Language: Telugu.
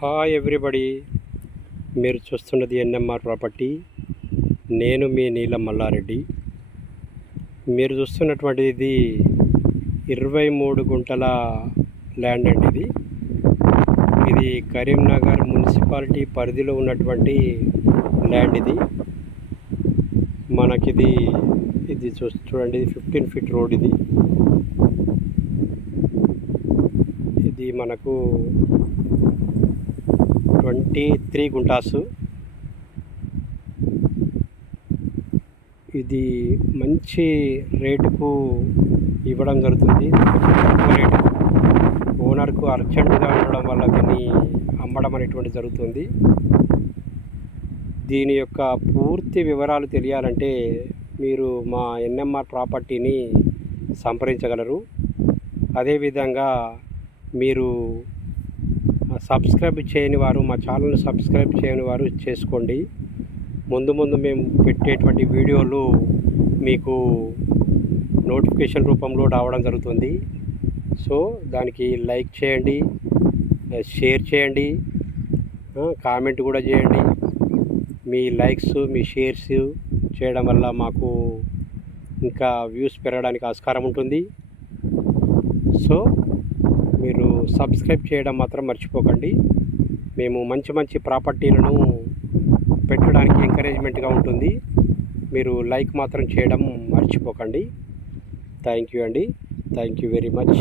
Hi everybody. మీరు చూస్తున్నది ఎన్ఎంఆర్ ప్రాపర్టీ. నేను మీ నీలం మల్లారెడ్డి. మీరు చూస్తున్నటువంటిది ఇది ఇరవై మూడు గుంటల ల్యాండ్ అండి ఇది. ఇది కరీంనగర్ మున్సిపాలిటీ పరిధిలో ఉన్నటువంటి ల్యాండ్ ఇది. మనకిది ఇది చూడండి ఫిఫ్టీన్ ఫీట్ రోడ్ ఇది. ఇది మనకు ట్వంటీ త్రీ గుంటాసు. ఇది మంచి రేటుకు ఇవ్వడం జరుగుతుంది. తక్కువ రేటు ఓనర్కు అర్జెంటుగా ఉండడం వల్ల దీన్ని అమ్మడం అనేటువంటి జరుగుతుంది. దీని యొక్క పూర్తి వివరాలు తెలియాలంటే మీరు మా ఎన్ఎంఆర్ ప్రాపర్టీని సంప్రదించగలరు. అదేవిధంగా మీరు సబ్స్క్రైబ్ చేయని వారు మా ఛానల్ని సబ్స్క్రైబ్ చేయని వారు చేసుకోండి. ముందు ముందు మేము పెట్టేటువంటి వీడియోలు మీకు నోటిఫికేషన్ రూపంలో రావడం జరుగుతుంది. సో దానికి లైక్ చేయండి షేర్ చేయండి కామెంట్ కూడా చేయండి. మీ లైక్స్ మీ షేర్స్ చేయడం వల్ల మాకు ఇంకా వ్యూస్ పెరగడానికి ఆస్కారం ఉంటుంది. సో మీరు సబ్స్క్రైబ్ చేయడం మాత్రం మర్చిపోకండి. మేము మంచి మంచి ప్రాపర్టీలను పెట్టడానికి ఎంకరేజ్మెంట్గా ఉంటుంది. మీరు లైక్ మాత్రం చేయడం మర్చిపోకండి. థ్యాంక్ యూ అండి. Thank you very much.